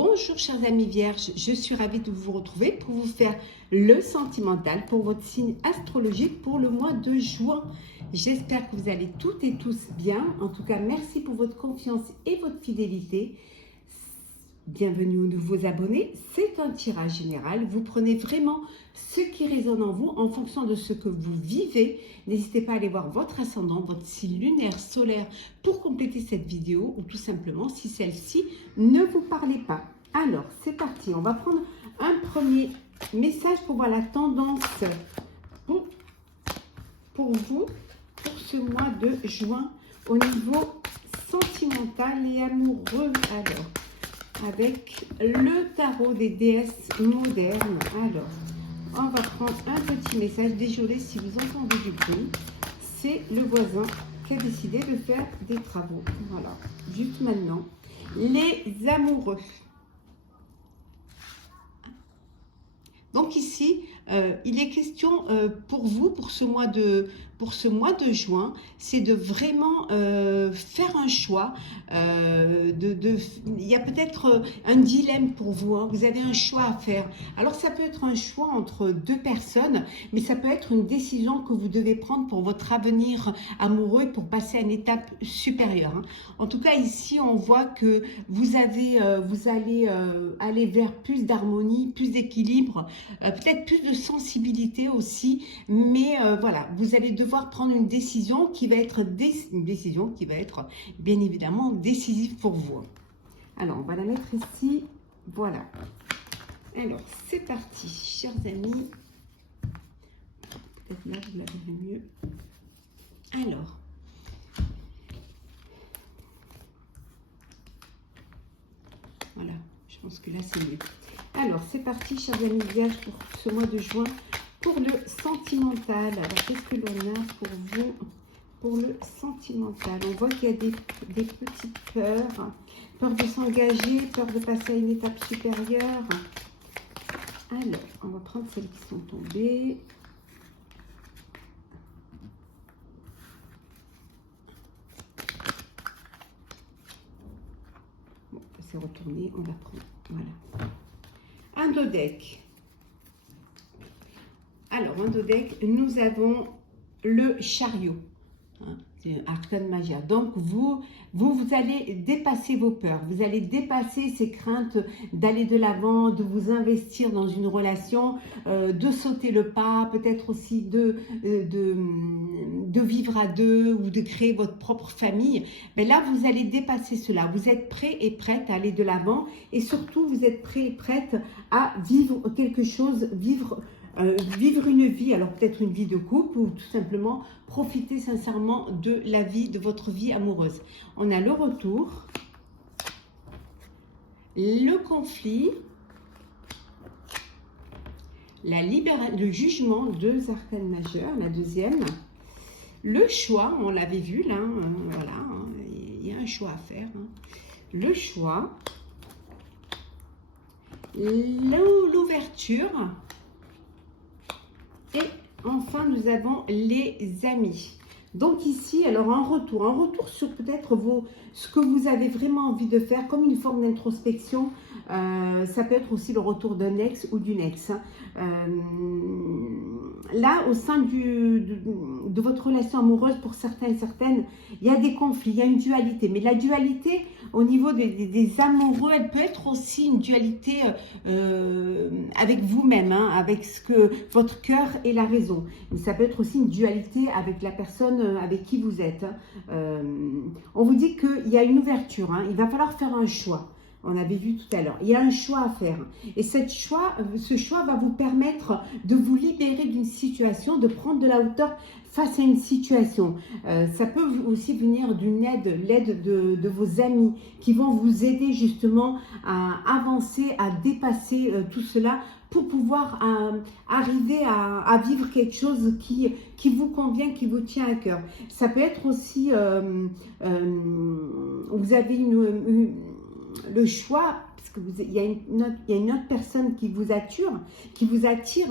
Bonjour chers amis vierges, je suis ravie de vous retrouver pour vous faire le sentimental pour votre signe astrologique pour le mois de juin. J'espère que vous allez toutes et tous bien. En tout cas, merci pour votre confiance et votre fidélité. Bienvenue aux nouveaux abonnés. C'est un tirage général. Vous prenez vraiment ce qui résonne en vous en fonction de ce que vous vivez. N'hésitez pas à aller voir votre ascendant, votre signe lunaire, solaire pour compléter cette vidéo ou tout simplement si celle-ci ne vous parlait pas. Alors, c'est parti. On va prendre un premier message pour voir la tendance pour vous pour ce mois de juin au niveau sentimental et amoureux. Alors, avec le tarot des déesses modernes. Alors, on va prendre un petit message. Désolé si vous entendez du bruit. C'est le voisin qui a décidé de faire des travaux. Voilà, juste maintenant. Les amoureux. Donc ici, il est question pour vous, pour ce mois de juin, c'est de vraiment faire un choix. Il y a peut-être un dilemme pour vous, hein. Vous avez un choix à faire. Alors ça peut être un choix entre deux personnes, mais ça peut être une décision que vous devez prendre pour votre avenir amoureux, pour passer à une étape supérieure, hein. En tout cas, ici, on voit que vous allez aller vers plus d'harmonie, plus d'équilibre, peut-être plus de sensibilité aussi, mais voilà, vous allez devoir prendre une décision qui va être bien évidemment décisive pour vous. Alors, on va la mettre ici, voilà. Alors, c'est parti, chers amis. Peut-être là, vous la verrez mieux. Alors, voilà, je pense que là, c'est mieux. Alors, c'est parti, chers amis vierges, pour ce mois de juin, pour le sentimental. Alors, qu'est-ce que l'on a pour vous, pour le sentimental? On voit qu'il y a des petites peurs, peur de s'engager, peur de passer à une étape supérieure. Alors, on va prendre celles qui sont tombées. Bon, c'est retourné, on va prendre, voilà. Un dodec. Alors, un dodec, nous avons le chariot. Hein, c'est un arcane majeur. Donc, vous allez dépasser vos peurs. Vous allez dépasser ces craintes d'aller de l'avant, de vous investir dans une relation, de sauter le pas, peut-être aussi de vivre à deux ou de créer votre propre famille. Mais là, vous allez dépasser cela. Vous êtes prêt et prête à aller de l'avant et surtout, vous êtes prêt et prête à vivre quelque chose, vivre une vie, alors peut-être une vie de couple ou tout simplement profiter sincèrement de la vie, de votre vie amoureuse. On a le retour, le conflit, le jugement, deux arcanes majeures, la deuxième, le choix, on l'avait vu là, voilà, hein, il y a un choix à faire, hein. Le choix, l'ouverture. Et enfin, nous avons les amis. Donc ici, alors un retour sur peut-être ce que vous avez vraiment envie de faire, comme une forme d'introspection. Ça peut être aussi le retour d'un ex ou d'une ex. Là, au sein de votre relation amoureuse, pour certains et certaines, il y a des conflits, il y a une dualité. Mais la dualité, au niveau des amoureux, elle peut être aussi une dualité avec vous-même, hein, avec ce que votre cœur et la raison. Mais ça peut être aussi une dualité avec la personne avec qui vous êtes. On vous dit qu'il y a une ouverture, hein, il va falloir faire un choix. On avait vu tout à l'heure, il y a un choix à faire. Et ce choix va vous permettre de vous libérer d'une situation, de prendre de la hauteur face à une situation. Ça peut aussi venir d'une aide, l'aide de vos amis qui vont vous aider justement à avancer, à dépasser tout cela pour pouvoir arriver à vivre quelque chose qui vous convient, qui vous tient à cœur. Ça peut être aussi, vous avez le choix, parce que il y a une autre personne qui vous attire,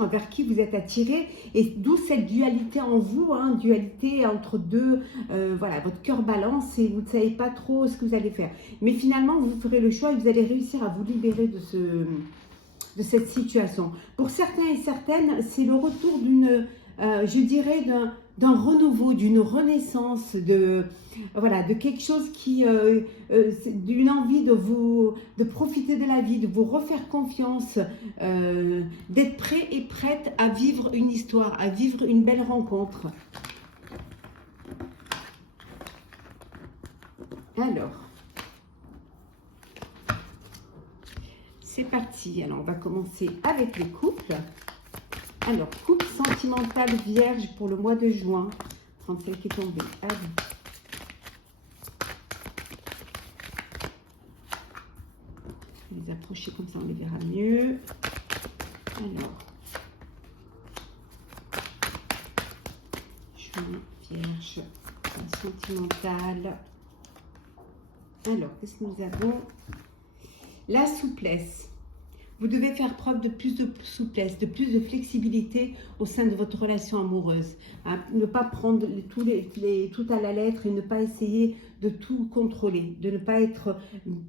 vers qui vous êtes attiré, et d'où cette dualité en vous, hein, dualité entre deux, voilà, votre cœur balance et vous ne savez pas trop ce que vous allez faire. Mais finalement, vous ferez le choix et vous allez réussir à vous libérer de cette situation. Pour certains et certaines, c'est le retour d'une, je dirais, d'un renouveau, d'une renaissance, voilà, de quelque chose qui, d'une envie de profiter de la vie, de vous refaire confiance, d'être prêt et prête à vivre une histoire, à vivre une belle rencontre. Alors, c'est parti. Alors, on va commencer avec les couples. Alors, couple sentimental vierge pour le mois de juin. 35 qui est tombé. Allez. Je vais les approcher comme ça, on les verra mieux. Alors. Juin, vierge, sentimental. Alors, qu'est-ce que nous avons? La souplesse. Vous devez faire preuve de plus de souplesse, de plus de flexibilité au sein de votre relation amoureuse. Hein, ne pas prendre tout à la lettre et ne pas essayer de tout contrôler, de ne pas être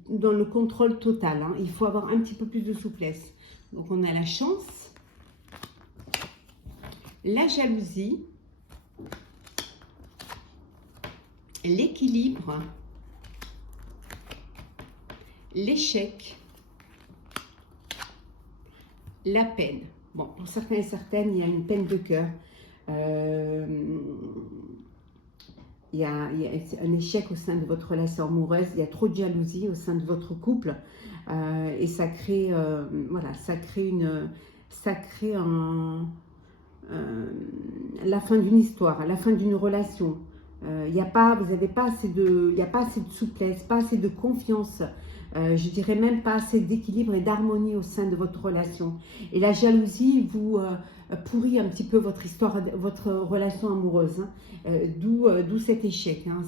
dans le contrôle total. Hein. Il faut avoir un petit peu plus de souplesse. Donc, on a la chance, la jalousie, l'équilibre, l'échec, la peine. Bon, pour certains et certaines, il y a une peine de cœur. Il y a un échec au sein de votre relation amoureuse. Il y a trop de jalousie au sein de votre couple. Et ça crée, voilà, ça crée la fin d'une histoire, la fin d'une relation. Vous n'avez pas assez de souplesse, pas assez de confiance. Je dirais même pas assez d'équilibre et d'harmonie au sein de votre relation. Et la jalousie vous pourrit un petit peu votre histoire, votre relation amoureuse. Hein. D'où cet échec. Hein.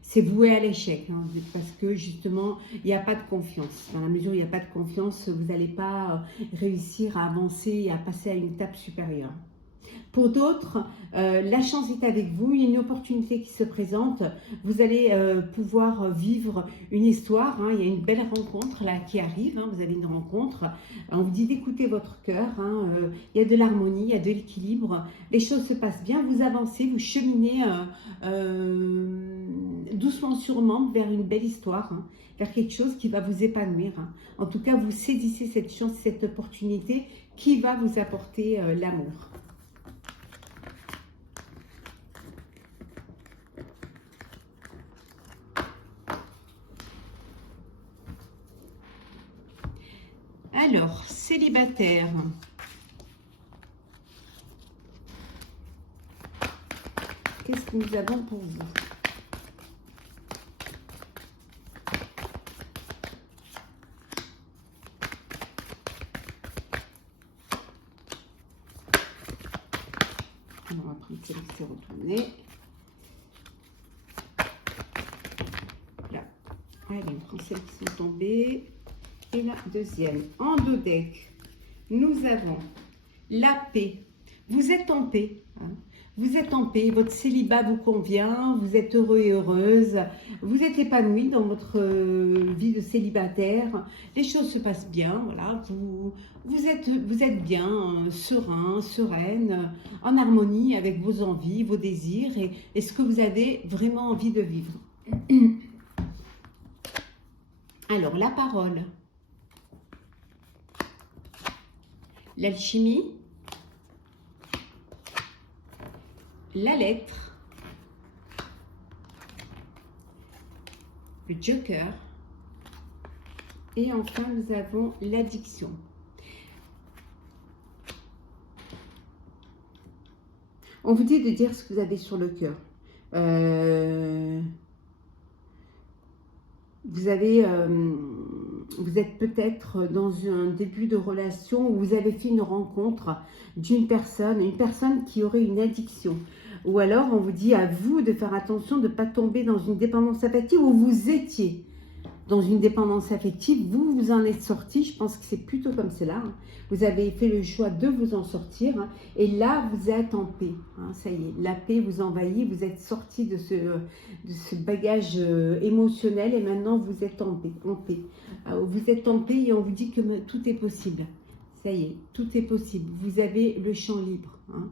C'est voué à l'échec. Hein, parce que justement, il n'y a pas de confiance. Dans la mesure où il n'y a pas de confiance, vous n'allez pas réussir à avancer et à passer à une étape supérieure. Pour d'autres, la chance est avec vous, il y a une opportunité qui se présente, vous allez pouvoir vivre une histoire, hein, il y a une belle rencontre là qui arrive, hein, vous avez une rencontre, on vous dit d'écouter votre cœur, hein, il y a de l'harmonie, il y a de l'équilibre, les choses se passent bien, vous avancez, vous cheminez doucement sûrement vers une belle histoire, hein, vers quelque chose qui va vous épanouir. Hein. En tout cas, vous saisissez cette chance, cette opportunité qui va vous apporter l'amour. Alors, célibataire. Qu'est-ce que nous avons pour vous? Alors, on va prendre celle qui s'est retournée. Là. Allez, on prend celles qui sont tombées. Et la deuxième, en deux decks, nous avons la paix. Vous êtes en paix. Hein. Vous êtes en paix, votre célibat vous convient, vous êtes heureux et heureuse, vous êtes épanoui dans votre vie de célibataire, les choses se passent bien, voilà, vous êtes bien, serein, sereine, en harmonie avec vos envies, vos désirs et ce que vous avez vraiment envie de vivre. Alors, la parole. L'alchimie, la lettre, le joker et enfin nous avons l'addiction. On vous dit de dire ce que vous avez sur le cœur. Vous êtes peut-être dans un début de relation où vous avez fait une rencontre d'une personne, une personne qui aurait une addiction. Ou alors, on vous dit à vous de faire attention de ne pas tomber dans une dépendance affective où vous étiez. dans une dépendance affective, vous vous en êtes sorti, je pense que c'est plutôt comme cela, hein. Vous avez fait le choix de vous en sortir, hein, et là vous êtes en paix, hein, ça y est, la paix vous envahit, vous êtes sorti de ce bagage émotionnel et maintenant vous êtes en paix, vous êtes en paix et on vous dit que tout est possible, ça y est, tout est possible, vous avez le champ libre, hein.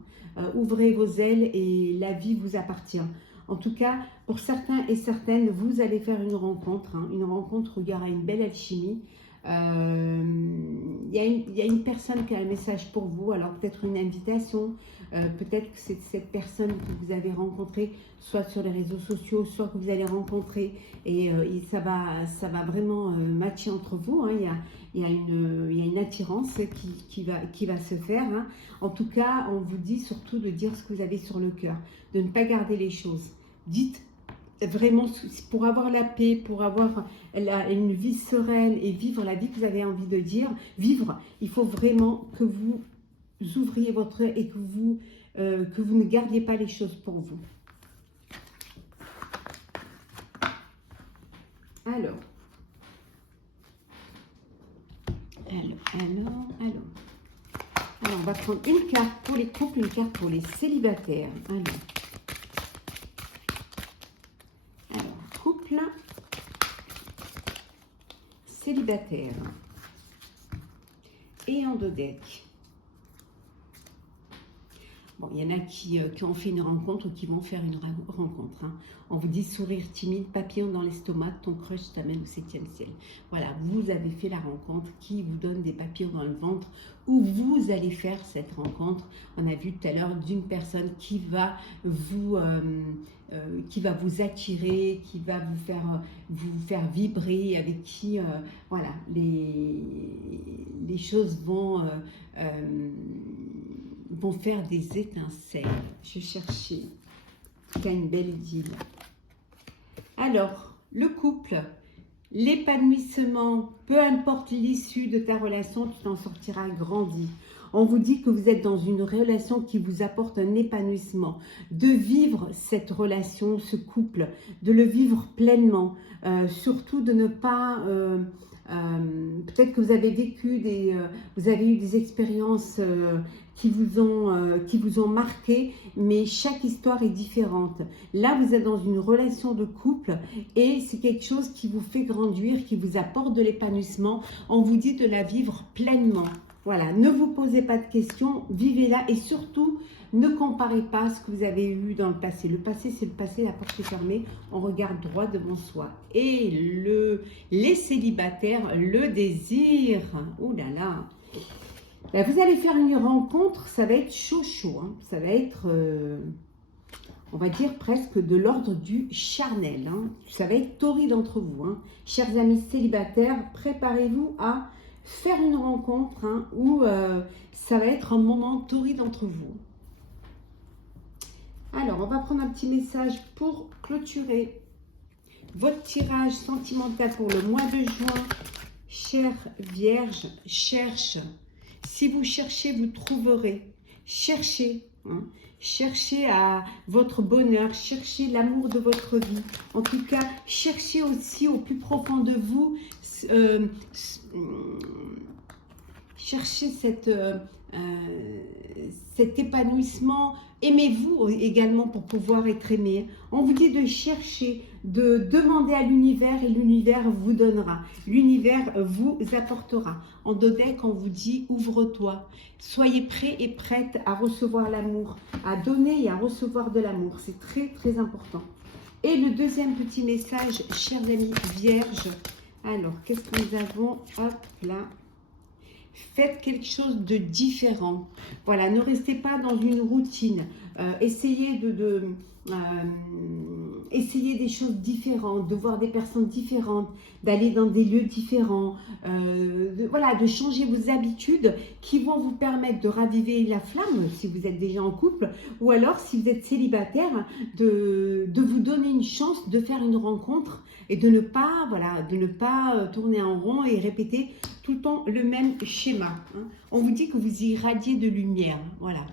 Ouvrez vos ailes et la vie vous appartient. En tout cas, pour certains et certaines, vous allez faire une rencontre, hein, une rencontre où il y aura une belle alchimie. Il y a une personne qui a un message pour vous, alors peut-être une invitation, peut-être que c'est cette personne que vous avez rencontrée, soit sur les réseaux sociaux, soit que vous allez rencontrer, et ça va vraiment matcher entre vous, hein. Il y a une attirance qui va se faire, hein. En tout cas, on vous dit surtout de dire ce que vous avez sur le cœur, de ne pas garder les choses. Dites vraiment, pour avoir la paix, pour avoir une vie sereine et vivre la vie que vous avez envie de vivre, il faut vraiment que vous ouvriez votre œil et que vous ne gardiez pas les choses pour vous. Alors, on va prendre une carte pour les couples, une carte pour les célibataires. Alors, couple, célibataire et en deux decks. Bon, il y en a qui ont fait une rencontre ou qui vont faire une rencontre, hein. On vous dit sourire timide, papillon dans l'estomac, ton crush t'amène au 7e ciel. Voilà, vous avez fait la rencontre qui vous donne des papillons dans le ventre, où vous allez faire cette rencontre. On a vu tout à l'heure d'une personne qui va vous attirer, qui va vous faire vibrer, avec qui voilà, les choses vont faire des étincelles. Je cherchais qu'il y a une belle idylle. Alors, le couple, l'épanouissement, peu importe l'issue de ta relation, tu t'en sortiras grandi. On vous dit que vous êtes dans une relation qui vous apporte un épanouissement, de vivre cette relation, ce couple, de le vivre pleinement, surtout de ne pas... peut-être que vous avez vécu vous avez eu des expériences qui vous ont marqué, mais chaque histoire est différente. Là, vous êtes dans une relation de couple et c'est quelque chose qui vous fait grandir, qui vous apporte de l'épanouissement. On vous dit de la vivre pleinement. Voilà, ne vous posez pas de questions, vivez-la et surtout, ne comparez pas ce que vous avez eu dans le passé. Le passé, c'est le passé, la porte est fermée, on regarde droit devant soi. Et les célibataires, le désir, oh là là. Là, vous allez faire une rencontre, ça va être chaud, hein. Ça va être, on va dire, presque de l'ordre du charnel, hein. Ça va être torride entre vous, hein. Chers amis célibataires, préparez-vous à faire une rencontre, hein, où ça va être un moment torride entre vous. Alors, on va prendre un petit message pour clôturer votre tirage sentimental pour le mois de juin. Chère Vierge, cherche. Si vous cherchez, vous trouverez. Cherchez, hein. Cherchez à votre bonheur, cherchez l'amour de votre vie. En tout cas, cherchez aussi au plus profond de vous, cherchez cet épanouissement. Aimez-vous également pour pouvoir être aimé. On vous dit de chercher, de demander à l'univers et l'univers vous donnera. L'univers vous apportera. En deck, on vous dit ouvre-toi. Soyez prêts et prêtes à recevoir l'amour, à donner et à recevoir de l'amour. C'est très très important. Et le deuxième petit message, chers amis vierges. Alors, qu'est-ce que nous avons? Hop là. Faites quelque chose de différent. Voilà, ne restez pas dans une routine. Essayez essayez des choses différentes, de voir des personnes différentes, d'aller dans des lieux différents, voilà, de changer vos habitudes qui vont vous permettre de raviver la flamme si vous êtes déjà en couple, ou alors si vous êtes célibataire, de vous donner une chance de faire une rencontre et de ne pas, voilà, de ne pas tourner en rond et répéter tout le temps le même schéma, hein. On vous dit que vous irradiez de lumière, voilà.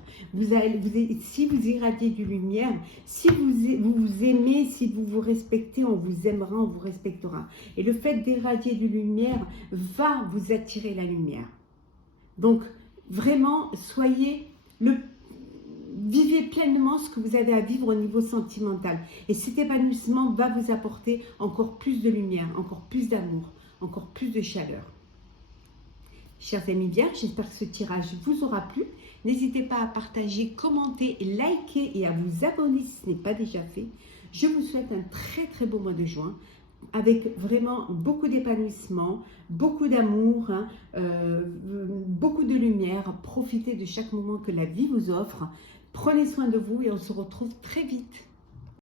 Si vous irradiez de lumière, si vous vous aimez, si vous vous respectez, on vous aimera, on vous respectera. Et le fait d'irradier de lumière va vous attirer la lumière. Donc, vraiment, vivez pleinement ce que vous avez à vivre au niveau sentimental. Et cet épanouissement va vous apporter encore plus de lumière, encore plus d'amour, encore plus de chaleur. Chers amis vierges, j'espère que ce tirage vous aura plu. N'hésitez pas à partager, commenter, liker et à vous abonner si ce n'est pas déjà fait. Je vous souhaite un très très beau mois de juin avec vraiment beaucoup d'épanouissement, beaucoup d'amour, hein, beaucoup de lumière. Profitez de chaque moment que la vie vous offre. Prenez soin de vous et on se retrouve très vite.